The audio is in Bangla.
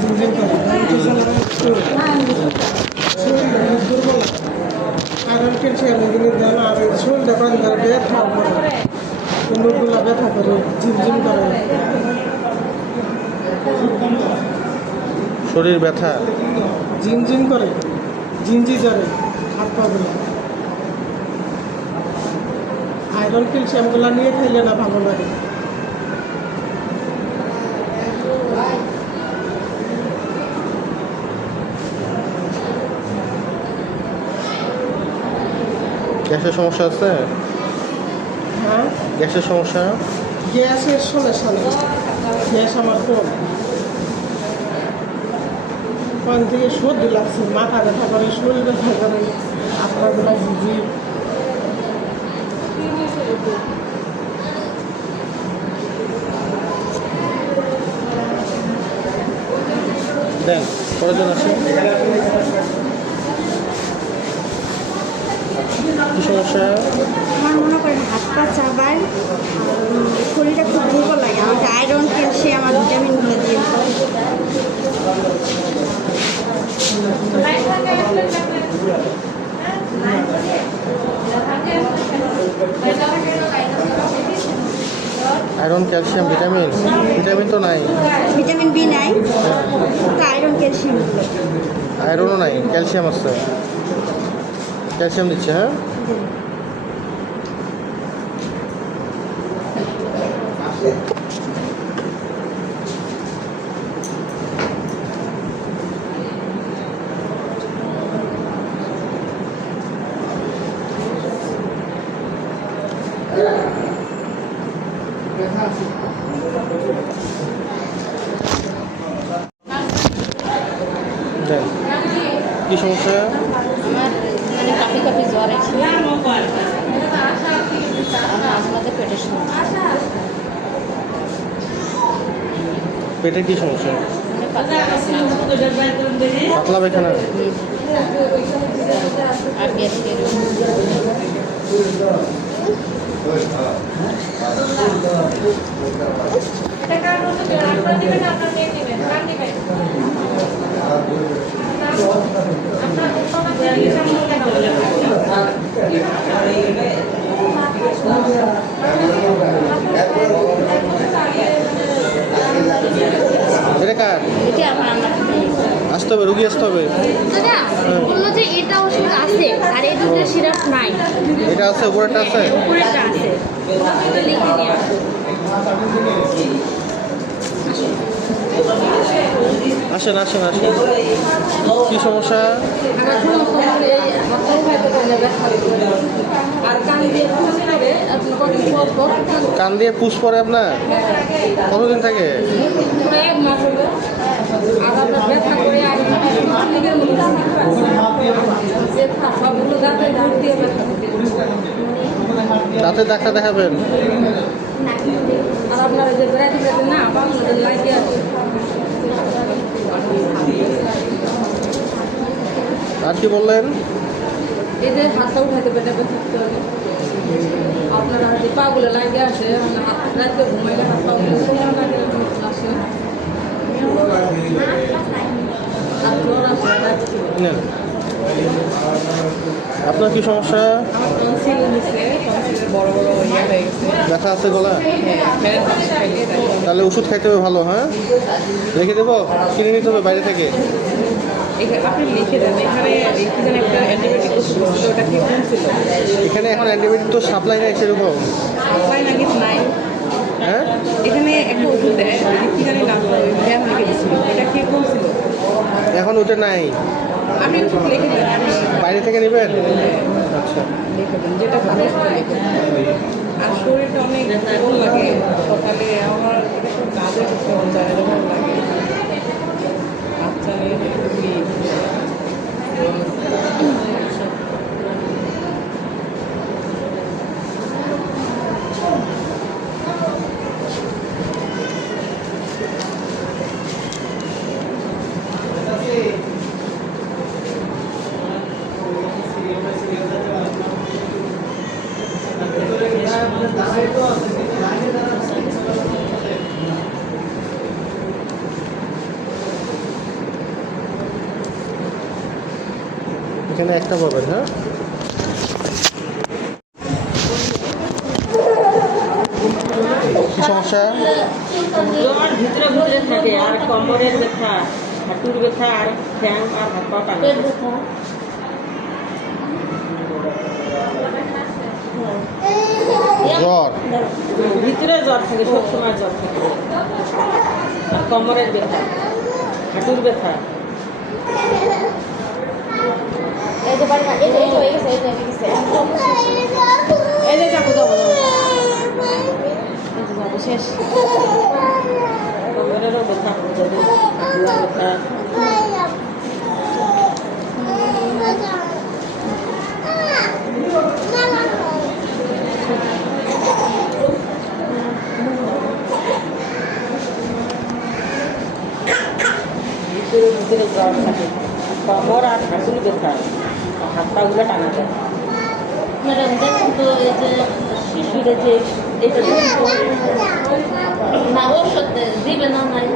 ঝিমঝিম করে দুর্বল আয়রন ক্যালসিয়াম জিনিস দেন আর শরীরটা পানি ধরে ব্যথা করে মুখগুলো ব্যথা করে ঝিমঝিম করে শরীর ব্যথা ঝিমঝিম করে ঝিমঝি জ্বরে হাত পাগুলো আয়রন ক্যালসিয়ামগুলো নিয়ে খাইলে না ভালো লাগে গ্যাসের সমস্যা আছে? হ্যাঁ গ্যাসের সমস্যা? গ্যাসের সমস্যা নেই গ্যাস আমার কম ওখান থেকে সর্দি লাগছে মাথা ব্যথা করে শরীর ব্যথা করে আপনাগুলো ঝিঝি দেন কতজন আছে? কি সমস্যা? আমার মনে করেন হাত পা চাবায় শরীরটা খুব দুর্বল লাগে আমাকে আয়রন ক্যালসিয়াম আর ভিটামিনগুলো দিয়ে আয়রন ক্যালসিয়াম ভিটামিন ভিটামিন তো নাই ভিটামিন বি নাই তো আয়রন ক্যালসিয়াম আয়রনও নাই ক্যালসিয়াম আছে ক্যালসিয়াম দিচ্ছে হ্যাঁ দেন কি সমস্যা? আমার মানে কাফি কাফি জ্বর আছে মাঝে পেটের সমস্যা পেটে কি সমস্যা? মানে পাতলা পাতলা পায়খানা আর গ্যাসের এটা কার? এটা আমার আমার আসতে হবে রুগী আসতে হবে দাদা বললো যে এটা ওষুধ আছে আর এই দুধের সিরাপ নাই এটা আছে উপরেরটা আছে উপরেরটা আছে এটা লিখে নিয়ে আসো। আসেন আসেন আসেন কি সমস্যা? আমার সমস্যা হলে মাথাও হয়তো কোনো ব্যথা আর কান দিয়ে পুষ করে আপনি কত পর কান দিয়ে পুষ পরে আপনার কতদিন থাকে? প্রায় এক মাস হবে আর আপনার ব্যথা করে আর নিজের মতো যে সবগুলো দাঁতে দাঁত দিয়ে ব্যথা দাঁতের ডাক্তার দেখাবেন আর আপনারা যে বেড়াতে যেতেন না বাংলাদেশ লাগে আছে আর কি বললেন? এই যে হাতটা উঠাইতে পেটে থাকতে হবে আপনারা যে পাগুলো লাগে আসে হাত রাতে ঘুমাইলে হাত পাগুলো লাগে আসে আর জ্বর আসে নেন আপনার কি সমস্যা? আমার টনসিল হয়েছে টনসিলের বড় বড় ইয়ে হয়ে গেছে ব্যথা আছে গলা? ফ্যানের পাশে খাইলে তাহলে ওষুধ খাইতে হবে ভালো হ্যাঁ রেখে দেবো কিনে নিতে হবে বাইরে থেকে আপনি লিখে দেন এখানে এখানে একটা অ্যান্টিবায়োটিক ওষুধ ছিল ওটা কি ছিল এখানে এখন অ্যান্টিবায়োটিক তো সাপ্লাই নাই সেরকম সাপ্লাই নাকি নাই হ্যাঁ এখানে একটা ওষুধ দেয় কি জানি নাম ব্যায়াম লিখে দিচ্ছিল এটা কে কোন ছিল এখন ওটা নাই আপনি একটু লিখে দেন আমি বাইরে থেকে নেবেন আচ্ছা লিখে দেন যেটা ভালো সেটা লিখে দেন আর শরীরটা অনেক ভালো লাগে সকালে আমার এরকম কাজে করতে মন যায় এরকম লাগে বাচ্চা নিয়ে খুবই এখানে একটা পাবেন, হ্যাঁ। কি সমস্যা? জ্বর ভিতরে ভিতরে থাকে, আর কোমরের ব্যথা, হাঁটুর ব্যথা, আর ঠ্যাং আর হাত পা টানে। জ্বর? ভিতরে জ্বর থাকে, সবসময় জ্বর থাকে, আর কোমরের ব্যথা, হাঁটুর ব্যথা। শেষ কোমরেরও ব্যথা, হাঁটুর ব্যথা। ভিতরে ভিতরে জ্বর থাকে, কোমর আর হাঁটুর ব্যথা, হাত পাগুলো টানা যায়। ম্যাডাম দেখুন তো এই যে শিশুরা যে এটা না ওষুধ দিবে না নাই